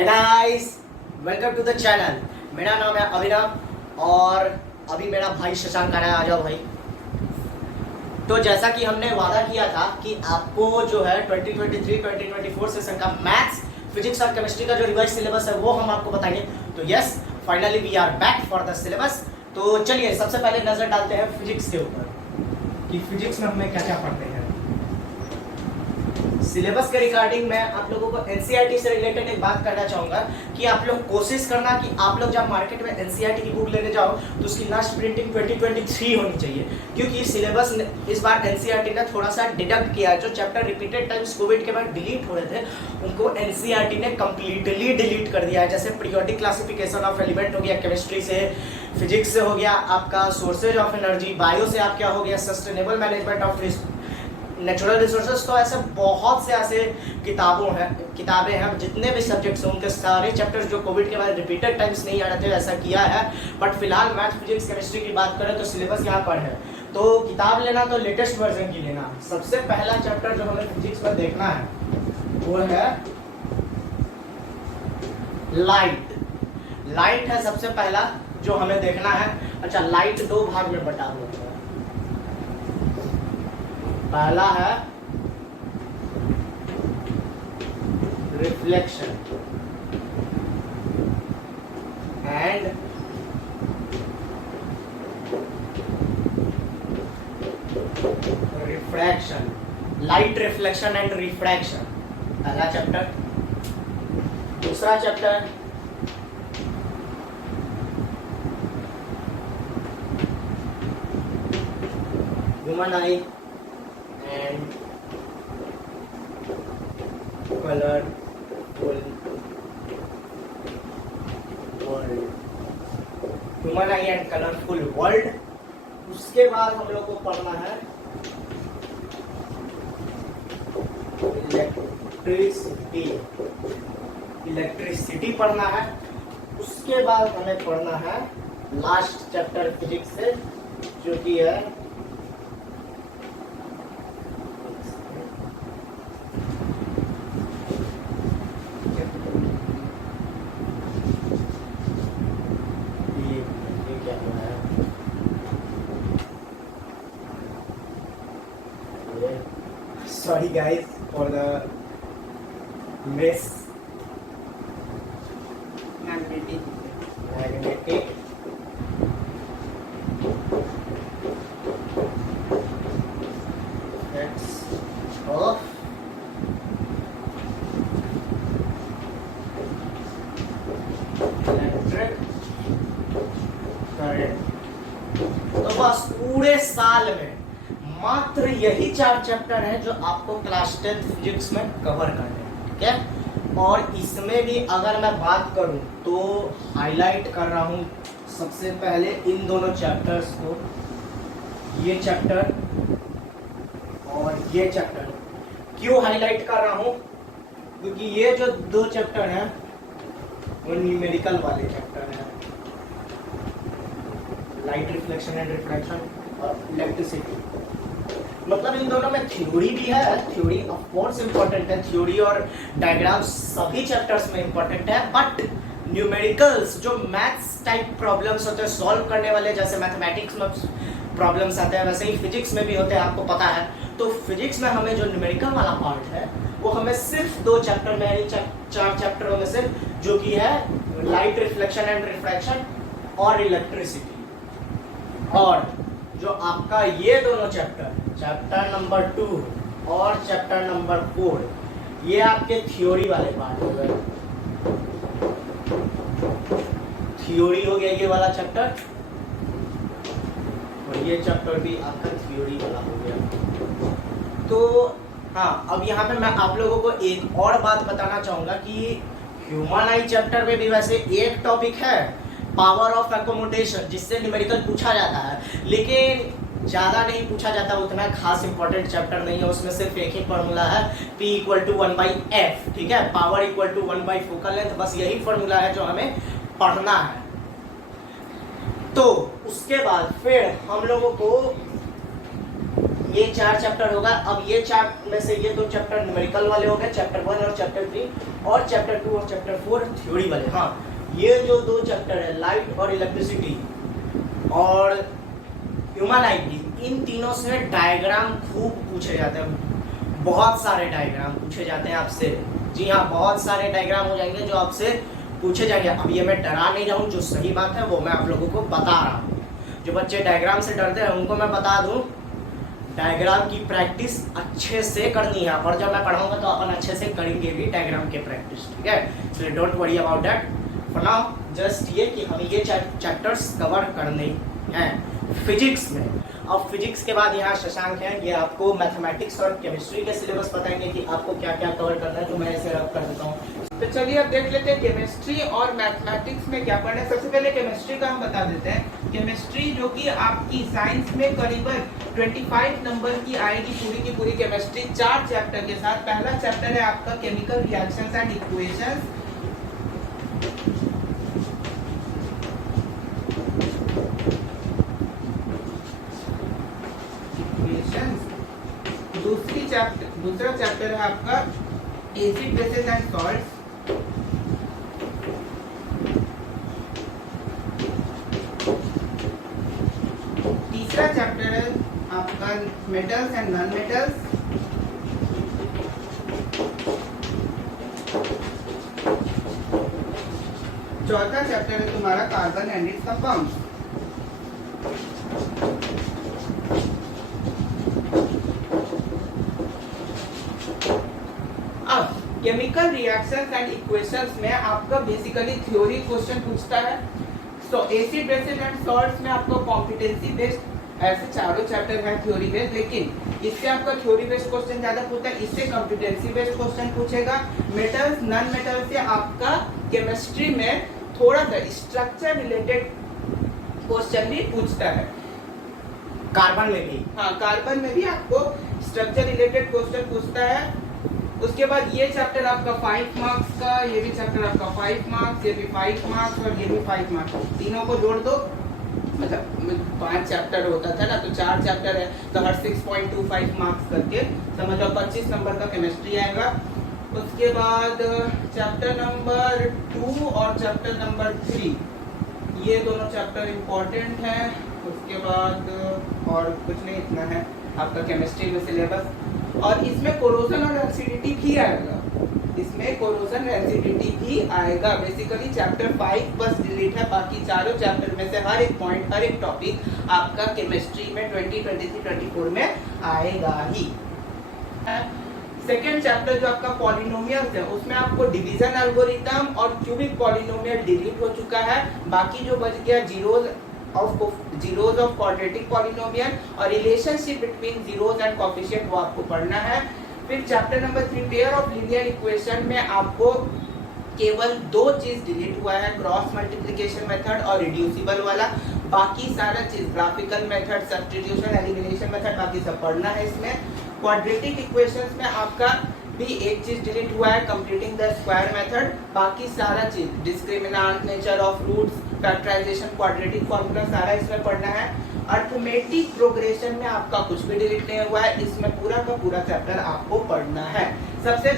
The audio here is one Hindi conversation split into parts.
Hey guys, welcome to the channel. मेरा नाम है अभिनव और अभी मेरा भाई शशांक आ रहा है। आ जाओ भाई। तो जैसा कि हमने वादा किया था कि आपको जो है 2023-2024 सेशन का मैथ्स, फिजिक्स और केमिस्ट्री का जो रिवाइज सिलेबस है वो हम आपको बताएंगे। तो yes, finally we are back for the syllabus. तो चलिए सबसे पहले नजर डालते हैं फिजिक्स के ऊपर कि फिजिक्स में हमें क्या क्या पढ़ते हैं। सिलेबस के रिगार्डिंग मैं आप लोगों को एनसीईआरटी से रिलेटेड एक बात करना चाहूंगा कि आप लोग कोशिश करना कि आप लोग जब मार्केट में एनसीईआरटी की बुक लेने जाओ तो उसकी लास्ट प्रिंटिंग 2023 होनी चाहिए, क्योंकि सिलेबस इस बार एनसीईआरटी ने थोड़ा सा डिडक्ट किया। जो चैप्टर रिपीटेड टाइम्स कोविड के बाद डिलीट हो रहे थे उनको एनसीईआरटी ने कंप्लीटली डिलीट कर दिया है। जैसे पीरियोडिक क्लासिफिकेशन ऑफ एलिमेंट हो गया केमिस्ट्री से, फिजिक्स से हो गया आपका सोर्सेज ऑफ एनर्जी, बायो से आप क्या हो गया sustainable management of natural resources. तो ऐसे बहुत से ऐसे किताबें हैं जितने भी सब्जेक्ट्स हैं उनके सारे चैप्टर्स जो कोविड के बाद रिपीटेड टाइम्स नहीं आ रहे थे ऐसा किया है। बट फिलहाल मैथ, फिजिक्स, केमिस्ट्री की बात करें तो सिलेबस यहाँ पर है। तो किताब लेना तो लेटेस्ट वर्जन की लेना। सबसे पहला चैप्टर जो हमें फिजिक्स में देखना है वो है लाइट है सबसे पहला जो हमें देखना है। अच्छा, लाइट दो भाग में बटा हुआ है। पहला है reflection and refraction. Light, reflection and refraction पहला चैप्टर। दूसरा chapter human I and colorful world, human I and colourful world. उसके बाद हम लोग को पढ़ना है इलेक्ट्रिसिटी पढ़ना है। उसके बाद हमें पढ़ना है लास्ट चैप्टर फिजिक्स से जो कि है sorry guys for the miss magnetic effects of electric current। तो बस पूरे साल में मात्र यही 4 चैप्टर हैं जो आपको क्लास 10 फिजिक्स में कवर करने हैं, ठीक है। और इसमें भी अगर मैं बात करूं तो हाईलाइट कर रहा हूं सबसे पहले इन दोनों चैप्टर्स को, ये चैप्टर और ये चैप्टर। क्यों हाईलाइट कर रहा हूं? क्योंकि ये जो 2 चैप्टर हैं वो न्यूमेरिकल वाले चैप्टर हैं। लाइट, रिफ्लेक्शन एंड रिफ्रैक्शन और इलेक्ट्रिसिटी। मतलब इन दोनों में थ्योरी भी है। थ्योरी ऑफ कोर्स इंपॉर्टेंट है, थ्योरी और डायग्राम सभी चैप्टर्स में इंपॉर्टेंट है। बट न्यूमेरिकल्स जो मैथ्स टाइप प्रॉब्लम्स होते हैं सॉल्व करने वाले, जैसे मैथमेटिक्स में प्रॉब्लम्स आते हैं वैसे ही फिजिक्स में भी होते हैं, आपको पता है। तो फिजिक्स में हमें जो न्यूमेरिकल वाला पार्ट है वो हमें सिर्फ 2 चैप्टर में, यानी 4 चैप्टरों में से, जो कि है लाइट, रिफ्लेक्शन एंड रिफ्रैक्शन और इलेक्ट्रिसिटी। और जो आपका ये दोनों चैप्टर नंबर 2 और चैप्टर नंबर 4, ये आपके थ्योरी वाले पार्ट हो गए। थ्योरी हो गया ये वाला चैप्टर और ये चैप्टर भी आपका थ्योरी वाला हो गया। तो हाँ, अब यहाँ पे मैं आप लोगों को एक और बात बताना चाहूंगा कि ह्यूमन आई चैप्टर में भी वैसे एक टॉपिक है पावर ऑफ एकोमोडेशन, जिससे न्यूमेरिकल पूछा जाता है, लेकिन ज़्यादा नहीं पूछा जाता, उतना खास इंपॉर्टेंट चैप्टर नहीं है। उसमें सिर्फ एक ही फॉर्मूला है, P = 1/F, ठीक है। पावर = 1 फोकल लेंथ, बस यही फॉर्मूला है जो हमें पढ़ना है। तो उसके बाद फिर हम लोगों को ये 4 चैप्टर होगा। अब ये 4 में से ये 2 चैप्टर न्यूमेरिकल वाले हो गए, चैप्टर 1 और चैप्टर 3, और चैप्टर 2 और चैप्टर 4 थ्योरी वाले। हाँ, ये जो 2 चैप्टर है, लाइट और इलेक्ट्रिसिटी और ह्यूमन आईटी, इन तीनों से डायग्राम खूब पूछे जाते हैं, बहुत सारे डायग्राम पूछे जाते हैं आपसे। जी हाँ, बहुत सारे डायग्राम हो जाएंगे जो आपसे पूछे जाएंगे। अब ये मैं डरा नहीं रहा हूँ, जो सही बात है वो मैं आप लोगों को बता रहा हूँ। जो बच्चे डायग्राम से डरते हैं उनको मैं बता दूँ, डायग्राम की प्रैक्टिस अच्छे से करनी है, और जब मैं पढ़ाऊंगा तो अपन अच्छे से करेंगे भी डायग्राम के प्रैक्टिस, ठीक है। So don't worry about that for now. Just ये कि हमें ये चैप्टर्स कवर करने हैं फिजिक्स में। अब फिजिक्स के बाद यहाँ शशांक है, ये आपको मैथमेटिक्स और केमिस्ट्री के सिलेबस बताएंगे कि आपको क्या क्या कवर करना है, तो मैं इसे रब कर देता हूँ। तो चलिए अब देख लेते हैं केमिस्ट्री और मैथमेटिक्स में क्या पढ़ना है। सबसे पहले केमिस्ट्री का हम बता देते हैं। केमिस्ट्री जो कि आपकी साइंस में करीबन 25 नंबर की आएगी, पूरी की पूरी केमिस्ट्री 4 चैप्टर के साथ। पहला चैप्टर है आपका केमिकल रिएक्शंस एंड इक्वेशंस। दूसरा चैप्टर है आपका एसिड बेसेस एंड सॉल्ट्स। तीसरा चैप्टर है आपका मेटल्स एंड नॉन मेटल्स। चौथा चैप्टर है तुम्हारा carbon and it's compounds. Chemical reactions and equations में आपका बेसिकली थ्योरी क्वेश्चन पूछता है। सो एसिड बेसिस एंड सॉल्ट्स में आपको कॉम्पिटेंसी बेस्ड, ऐसे चारों चैप्टर है थ्योरी बेस्ड, लेकिन इससे आपका थ्योरी बेस्ड क्वेश्चन ज्यादा पूछता है, इससे कॉम्पिटेंसी बेस्ड क्वेश्चन पूछेगा। मेटल्स नॉन मेटल्स से आपका केमिस्ट्री में थोड़ा सा स्ट्रक्चर रिलेटेड क्वेश्चन भी पूछता है। कार्बन में भी, हाँ, कार्बन में भी आपको स्ट्रक्चर रिलेटेड क्वेश्चन पूछता है। उसके बाद ये चैप्टर आपका 5 मार्क्स का, ये भी चैप्टर आपका 5 मार्क्स, ये भी 5 मार्क्स और ये भी 5 मार्क्स। तीनों को जोड़ दो, मतलब 5 चैप्टर होता था ना, तो 4 चैप्टर है तो हर 6.25 मार्क्स करके समझ लो 25 नंबर का केमिस्ट्री आएगा। उसके बाद चैप्टर नंबर 2 और चैप्टर नंबर 3, ये दोनों चैप्टर इम्पोर्टेंट हैं। उसके बाद और कुछ नहीं, इतना है आपका केमिस्ट्री में सिलेबस। और इसमें कोरोजन और एसिडिटी भी आएगा, इसमें कोरोजन एसिडिटी भी आएगा। बेसिकली चैप्टर 5 बस डिलीट है, बाकी चारों चैप्टर में से हर एक पॉइंट, हर एक टॉपिक आपका केमिस्ट्री में 2023-24 में आएगा ही। सेकेंड चैप्टर जो आपका पॉलिनोमियल्स है, उसमें आपको डिवीजन एल्गोरिथम और क्यूबिक पॉलिनोमियल डिलीट हो चुका है। बाकी जो बच गया जीरोज ऑफ क्वाड्रेटिक पॉलिनोमियल और relationship between zeros and coefficient, वो आपको पढ़ना है। फिर chapter number 3 pair of linear equation में आपको केवल 2 चीज डिलीट हुआ है, क्रॉस मल्टीप्लिकेशन मेथड और रिड्यूसिबल वाला। बाकी सारा चीज graphical method, substitution, elimination method, बाकी सब पढ़ना है इसमें। क्वाड्रेटिक इक्वेशंस में आपका भी एक चीज डिलीट हुआ है, कंप्लीटिंग द स्क्वायर मेथड। बाकी सारा चीज discriminant, nature of roots, factorisation, quadratic formula, सारा इसमें पढ़ना है। अरिथमेटिक प्रोग्रेशन में आपका कुछ भी डिलीट नहीं हुआ है, इसमें पूरा का पूरा चैप्टर आपको पढ़ना है। सबसे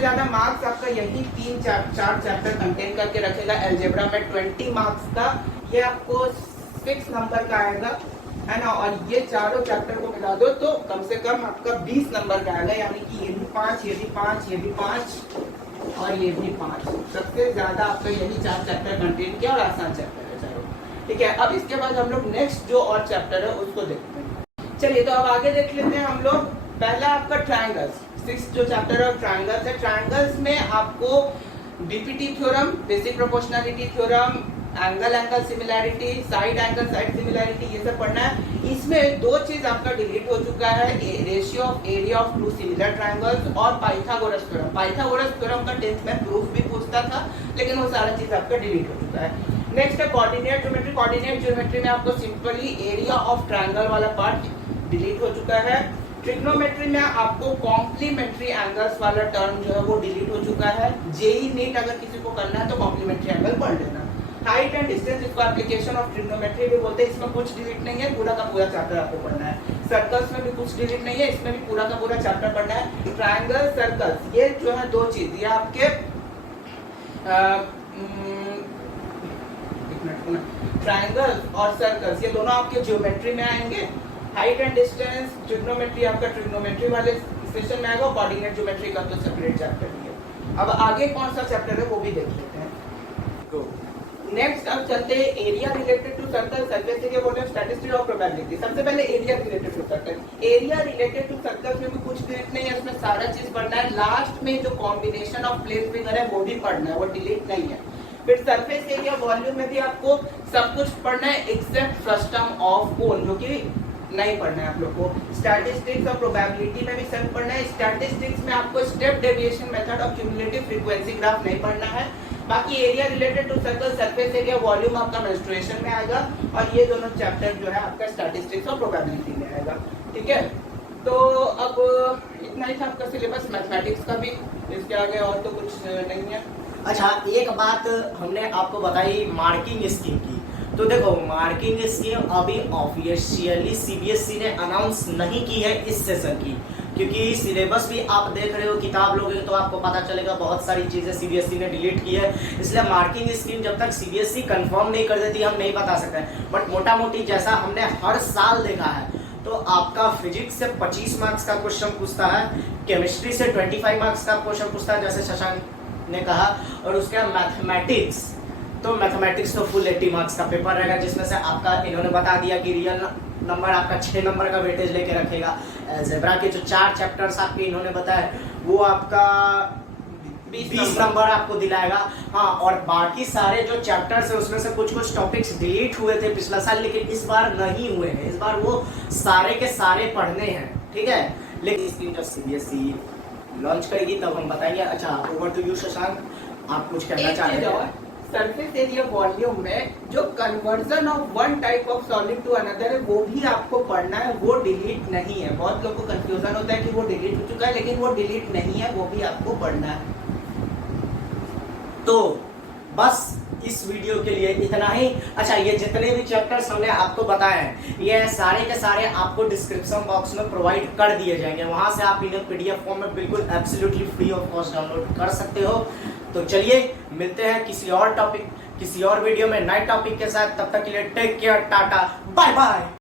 ज्यादा मार्क्स आपका यही 4 चैप्टर कंटेन करके रखेगा। अलजेब्रा में 20 मार्क्स का, ये आपको 6 नंबर का आएगा, है ना। और ये चारों चैप्टर को मिला दो तो कम से कम आपका 20 नंबर का आएगा, यानी कि ये भी 5, ये भी 5, ये भी 5 और ये भी 5। सबसे ज्यादा आपका यही 4 चैप्टर कंटेन किया और आसान चैप्टर है चारों, ठीक है। अब इसके बाद हम लोग नेक्स्ट जो और चैप्टर है उसको देखते हैं। चलिए तो अब आगे देख लेते हैं हम लोग। पहला आपका ट्रायंगल्स, 6 जो चैप्टर है ट्रायंगल्स है। ट्रायंगल्स में आपको BPT theorem, basic proportionality theorem, angle similarity, side angle side similarity, ये सब पढ़ना है। इसमें 2 चीज आपका डिलीट हो चुका है, ratio of area of 2 similar triangles और पाइथागोरस थ्योरम। पाइथागोरस थ्योरम का 10th में प्रूफ भी पूछता था, लेकिन वो सारा चीज आपका डिलीट हो चुका है। नेक्स्ट है कोऑर्डिनेट ज्योमेट्री। कोऑर्डिनेट ज्योमेट्री में आपको सिंपली एरिया ऑफ ट्रायंगल वाला पार्ट डिलीट हो चुका है। ट्रिग्नोमेट्री में आपको कॉम्प्लीमेंट्री एंगल्स वाला टर्म जो है वो डिलीट हो चुका है। जेई नीट अगर किसी को करना है तो कॉम्प्लीमेंट्री एंगल पढ़ लेना। हाइट एंड डिस्टेंस, इसको एप्लीकेशन ऑफ ट्रिग्नोमेट्री भी बोलते हैं। इसमें कुछ डिलीट नहीं है, पूरा का पूरा चैप्टर आपको पढ़ना है। सर्कल्स में भी कुछ डिलीट नहीं है, इसमें भी पूरा का पूरा चैप्टर पढ़ना है। ट्रायंगल, सर्कल्स, ये जो है दो चीज, ये आपके ट्रायंगल और सर्कल्स, ये दोनों आपके ज्योमेट्री में आएंगे। हाइट एंड डिस्टेंस ट्रिग्नोमेट्री आपका ट्रिग्नोमेट्री वाले सेशन में आएगा, कोऑर्डिनेट ज्योमेट्री का तो सेपरेट चैप्टर है। अब आगे कौन सा चैप्टर है वो भी देख लेते हैं। नेक्स्ट अब चलते हैं area related to circle, surface area, volume, statistics और प्रोबेबिलिटी। सबसे पहले area related to circle. Area related to circle में भी कुछ डिलीट नहीं है, इसमें सारा चीज पढ़ना है। लास्ट में जो कॉम्बिनेशन ऑफ प्लेन फिगर है वो भी पढ़ना है, वो डिलीट नहीं है। फिर सरफेस एरिया, वॉल्यूम में भी आपको सब कुछ पढ़ना है एक्सेप्ट फ्रस्टम ऑफ कोन, जो कि नहीं पढ़ना है आप लोग को। स्टैटिस्टिक्स और प्रोबेबिलिटी में भी सब पढ़ना है। स्टैटिस्टिक्स में आपको स्टेप डेविएशन मेथड और क्यूमुलेटिव फ्रीक्वेंसी ग्राफ नहीं पढ़ना है। बाकी area related to circle, surface area, volume आपका मेंस्ट्रुएशन में आएगा, और ये दोनों चैप्टर जो है आपका स्टैटिस्टिक्स और प्रोबेबिलिटी में आएगा। ठीक है, तो अब इतना ही था आपका सिलेबस मैथमेटिक्स का भी, इसके आगे और तो कुछ नहीं है। अच्छा, एक बात हमने आपको बताई मार्किंग स्कीम की। तो देखो, मार्किंग स्कीम अभी ऑफिशियली सीबीएसई ने अनाउंस नहीं की है इस सेशन की, क्योंकि सिलेबस भी आप देख रहे हो, किताब लोगे तो आपको पता चलेगा बहुत सारी चीज़ें सीबीएसई ने डिलीट की है। इसलिए मार्किंग स्कीम जब तक सीबीएसई कंफर्म नहीं कर देती हम नहीं बता सकते। बट मोटा मोटी जैसा हमने हर साल देखा है, तो आपका फिजिक्स से 25 मार्क्स का क्वेश्चन पूछता है, केमिस्ट्री से 25 मार्क्स का क्वेश्चन पूछता है जैसे शशांक ने कहा, और उसके बाद मैथमेटिक्स, तो मैथमेटिक्स तो फुल 80 मार्क्स का पेपर रहेगा, जिसमें से आपका इन्होंने बता दिया कि रियल नंबर आपका 6 नंबर का वेटेज लेके रखेगा। अलजेब्रा के जो 4 चैप्टर्स आपके इन्होंने बताया वो आपका 20 नंबर आपको दिलाएगा। हाँ, और बाकी सारे जो चैप्टर्स है उसमें से कुछ टॉपिक्स डिलीट हुए थे पिछला साल, लेकिन इस बार नहीं हुए हैं, इस बार वो सारे के सारे पढ़ने हैं। ठीक है, लेकिन इसकी जब सीबीएसई लॉन्च करेगी तब हम बताएंगे। अच्छा, ओवर टू यू शशांक, आप कुछ कहना चाह रहे हैं? सरफेस एरिया वॉल्यूम में जो conversion of one type of solid to another है वो भी आपको पढ़ना है, वो डिलीट नहीं है। बहुत लोगों को कंफ्यूजन होता है कि वो डिलीट हो चुका है, लेकिन वो डिलीट नहीं है, वो भी आपको पढ़ना है। तो बस इस वीडियो के लिए इतना ही। अच्छा, ये जितने भी चैप्टर्स हमने आपको बताए हैं ये सारे के सारे आपको डिस्क्रिप्शन बॉक्स में प्रोवाइड कर दिए जाएंगे, वहां से आप इन्हें पीडीएफ फॉर्म में बिल्कुल absolutely free of cost download कर सकते हो। तो चलिए मिलते हैं किसी और टॉपिक, किसी और वीडियो में नए टॉपिक के साथ। तब तक के लिए take care, tata, bye bye.